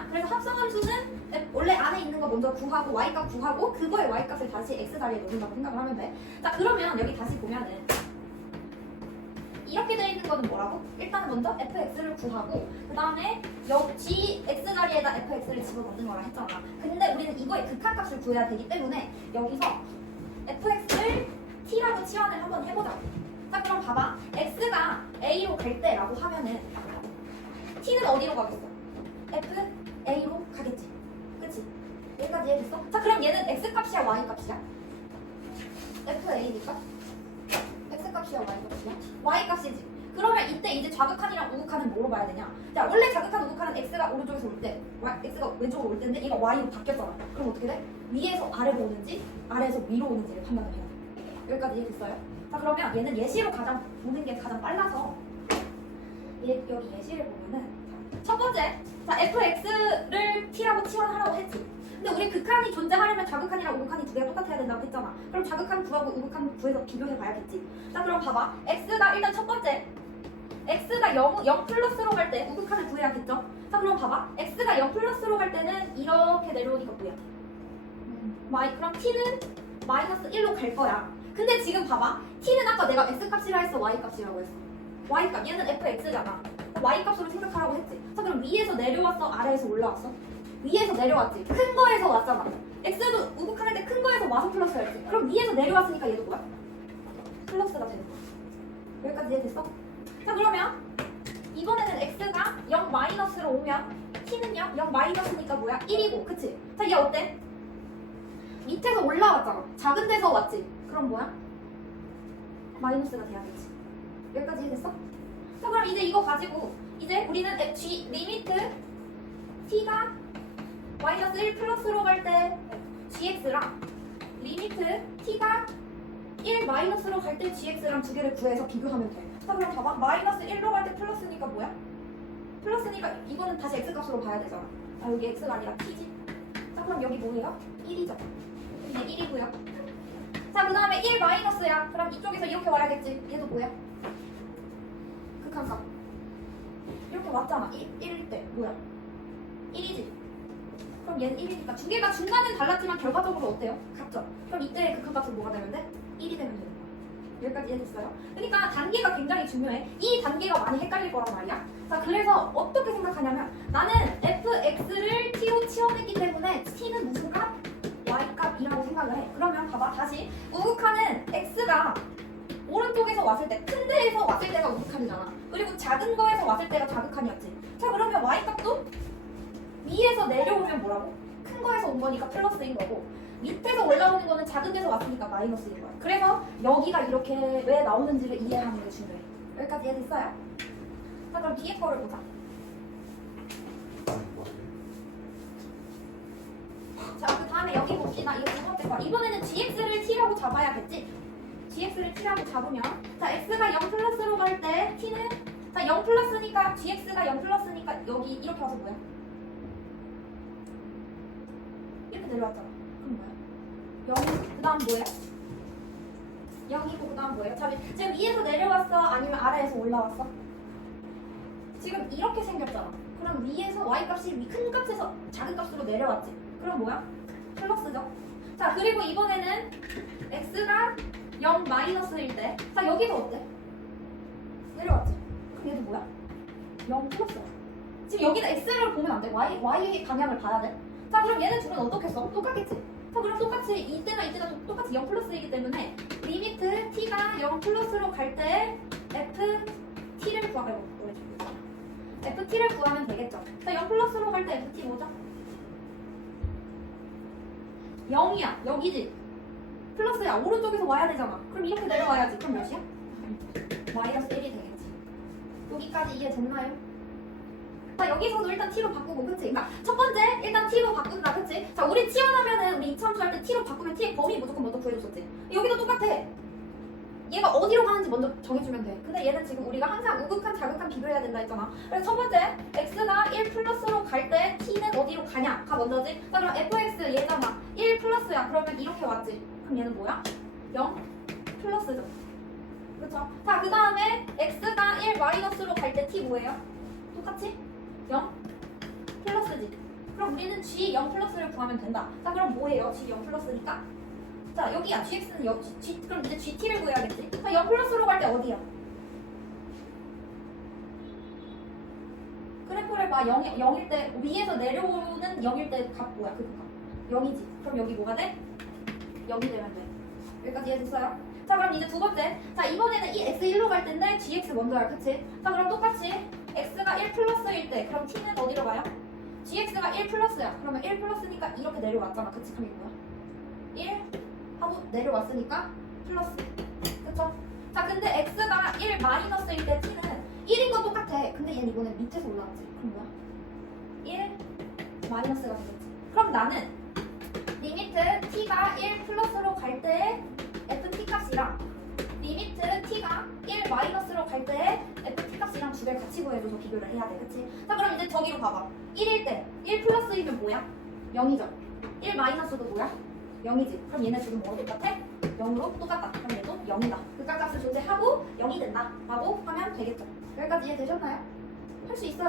뭐냐? 그래서 합성함수는 원래 안에 있는 거 먼저 구하고 y값 구하고 그거의 y값을 다시 x 자리에 넣는다고 생각을 하면 돼. 자 그러면 여기 다시 보면은 이렇게 되어 있는 거는 뭐라고? 일단은 먼저 fx를 구하고 그 다음에 여기 x 자리에다 fx를 집어넣는 거라 했잖아. 근데 우리는 이거의 극한값을 구해야 되기 때문에 여기서 fx를 t라고 치환을 한번 해보자. 자 그럼 봐봐. x가 a로 갈 때라고 하면은 t는 어디로 가겠어? f a로 가겠지. 그치? 여기까지 이해됐어? 자 그럼 얘는 x값이야 y값이야? f a니까 x값이야 y값이야? y값이지. 그러면 이때 이제 좌극한이랑 우극한은 뭐로 봐야 되냐? 자 원래 좌극한 우극한은 x가 오른쪽에서 올 때 x가 왼쪽으로 올 때인데 얘가 y로 바뀌었잖아. 그럼 어떻게 돼? 위에서 아래로 오는지 아래에서 위로 오는지를 판단을 해야 돼. 여기까지 이해됐어요? 자 그러면 얘는 예시로 가장 보는 게 가장 빨라서 여기 예시를 보면은 첫 번째, 자 fx를 t라고 치환하라고 했지. 근데 우리 극한이 존재하려면 좌극한이랑 우극한이 두 개가 똑같아야 된다고 했잖아. 그럼 좌극한 구하고 우극한 구해서 비교해 봐야겠지. 자 그럼 봐봐. x가 일단 첫 번째 x가 0 플러스로 갈 때 우극한을 구해야겠죠. 자 그럼 봐봐. x가 0 플러스로 갈 때는 이렇게 내려오니까 뭐야? 그럼 t는 마이너스 1로 갈 거야. 근데 지금 봐봐. t는 아까 내가 x값이라 했어 y값이라고 했어. y값 얘는 fx잖아. y값으로 생각하라고 했지. 자 그럼 위에서 내려왔어? 아래에서 올라왔어? 위에서 내려왔지. 큰 거에서 왔잖아. x도 우극한할 때 큰 거에서 와서 플러스였지. 그럼 위에서 내려왔으니까 얘도 뭐야? 플러스가 되는 거야. 여기까지 이해됐어? 자 그러면 이번에는 x가 0 마이너스로 오면 t는요? 0 마이너스니까 뭐야? 1이고 그치? 자 얘 어때? 밑에서 올라왔잖아. 작은 데서 왔지. 그럼 뭐야? 마이너스가 돼야겠지. 여기까지 이해됐어? 자 그럼 이제 이거 가지고 이제 우리는 리미트 t가 마이너스 1 플러스로 갈 때 gx랑 리미트 t가 1 마이너스로 갈 때 gx랑 두 개를 구해서 비교하면 돼. 자 그럼 봐봐. 마이너스 1로 갈 때 플러스니까 뭐야? 플러스니까 이거는 다시 x값으로 봐야 되잖아. 아 여기 x가 아니라 t지. 자 그럼 여기 뭐예요? 1이죠. 이게 1이고요. 자 그 다음에 1 마이너스야. 그럼 이쪽에서 이렇게 와야겠지. 얘도 뭐야? 극한값. 이렇게 왔잖아. 1일 때 뭐야? 1이지. 그럼 얘는 1이니까 두 개가 중간은 달랐지만 결과적으로 어때요? 같죠? 그럼 이때 극한값은 뭐가 되면 돼? 1이 되면 되는 거야. 여기까지 이해됐어요? 그러니까 단계가 굉장히 중요해. 이 단계가 많이 헷갈릴 거란 말이야. 자 그래서 어떻게 생각하냐면 나는 fx를 t로 치환했기 때문에 t는 무슨 값? y값이라고 생각을 해. 그러면 봐봐 다시 우극한은 x가 오른쪽에서 왔을 때 큰 데에서 왔을 때가 우극한이잖아. 그리고 작은 거에서 왔을 때가 좌극한이었지. 자 그러면 y값도 위에서 내려오면 뭐라고? 큰 거에서 온 거니까 플러스인 거고 밑에서 올라오는 거는 작은 데서 왔으니까 마이너스인 거야. 그래서 여기가 이렇게 왜 나오는지를 이해하는 게 중요해. 여기까지 이해됐어요? 자 그럼 뒤에 거를 보자. 자 그 다음에 여기 봅시다. 이거 두 번째 거. 이번에는 gx를 t라고 잡아야겠지? gx를 t라고 잡으면 자 x가 0 플러스로 갈 때 t는 자 0 플러스니까 gx가 0 플러스니까 여기 이렇게 와서 뭐야? 이렇게 내려왔잖아. 그럼 뭐야? 0 그 다음 뭐예요? 0이고 그 다음 뭐예요? 자 지금 위에서 내려왔어? 아니면 아래에서 올라왔어? 지금 이렇게 생겼잖아. 그럼 위에서 y값이 큰 값에서 작은 값으로 내려왔지. 그럼 뭐야? 플러스죠. 자 그리고 이번에는 x가 0 마이너스일 때 자 여기도 어때? 내려왔지. 그럼 얘도 뭐야? 0 플러스야. 지금 여기는 x를 보면 안 돼. y의 방향을 봐야 돼. 자 그럼 얘네 둘은 어떻게 써? 똑같겠지? 자 그럼 똑같이 이때나 이때나 똑같이 0 플러스이기 때문에 리미트 t가 0 플러스로 갈 때 ft를 구하면 ft를 구하면 되겠죠. 자 0 플러스로 갈 때 ft 뭐죠? 0이야. 여기지. 플러스야. 오른쪽에서 와야 되잖아. 그럼 이렇게 내려와야지. 그럼 몇이야? 마이너스 1이 되겠지. 여기까지 이해됐나요? 자 여기서도 일단 t로 바꾸고 그치? 그러니까 첫 번째 일단 t로 바꾼다 그치? 자 우리 치환하면은 우리 이차함수 할 때 t로 바꾸면 t의 범위 무조건 먼저 구해줬었지. 여기도 똑같아. 얘가 어디로 가는지 먼저 정해주면 돼. 근데 얘는 지금 우리가 항상 우극한 자극한 비교해야 된다 했잖아. 그래서 첫 번째 x가 1 플러스로 갈 때 t는 어디로 가냐가 먼저지. 자 그럼 fx 얘잖아. 1 플러스야. 그러면 이렇게 왔지. 그럼 얘는 뭐야? 0 플러스죠. 그렇죠? 자 그 다음에 x가 1 마이너스로 갈 때 t 뭐예요? 똑같이? 0 플러스지. 그럼 우리는 g0 플러스를 구하면 된다. 자, 그럼 뭐예요? g0 플러스니까? 자, 여기야. gx는 그럼 이제 gt를 구해야겠지? 자, 0 플러스로 갈 때 어디야? 그래프를 봐. 0일 때, 위에서 내려오는 0일 때 값 뭐야? 그 값. 0이지. 그럼 여기 뭐가 돼? 0이 되면 돼. 여기까지 이해됐어요? 자, 그럼 이제 두 번째. 자, 이번에는 이 x 1로 갈 텐데 gx 먼저야. 그치? 자, 그럼 똑같이 x가 1 플러스일 때 그럼 t는 어디로 가요? gx가 1 플러스야. 그러면 1 플러스니까 이렇게 내려왔잖아. 그치? 그럼 이거 뭐야? 1 하고 내려왔으니까 플러스. 그쵸? 자, 근데 x가 1 마이너스일 때 t는 1인 건 똑같아. 근데 얘는 이번에 밑에서 올라왔지. 그럼 뭐야? 1 마이너스가 되겠지. 그럼 나는 리미트 t가 1 플러스로 갈 때의 ft 값이랑 리미트 t가 1 마이너스로 갈 때의 ft 값이랑 두 개를 같이 구해줘서 비교를 해야 돼. 그치? 자, 그럼 이제 저기로 가봐. 1일 때 1 플러스이면 뭐야? 0이죠. 1 마이너스도 뭐야? 0이지. 그럼 얘네 지금 뭐로 똑같아? 0으로 똑같다. 그럼 얘도 0이다. 극각값을 존재하고 0이 된다 라고 하면 되겠죠. 여기까지 이해되셨나요? 할 수 있어요.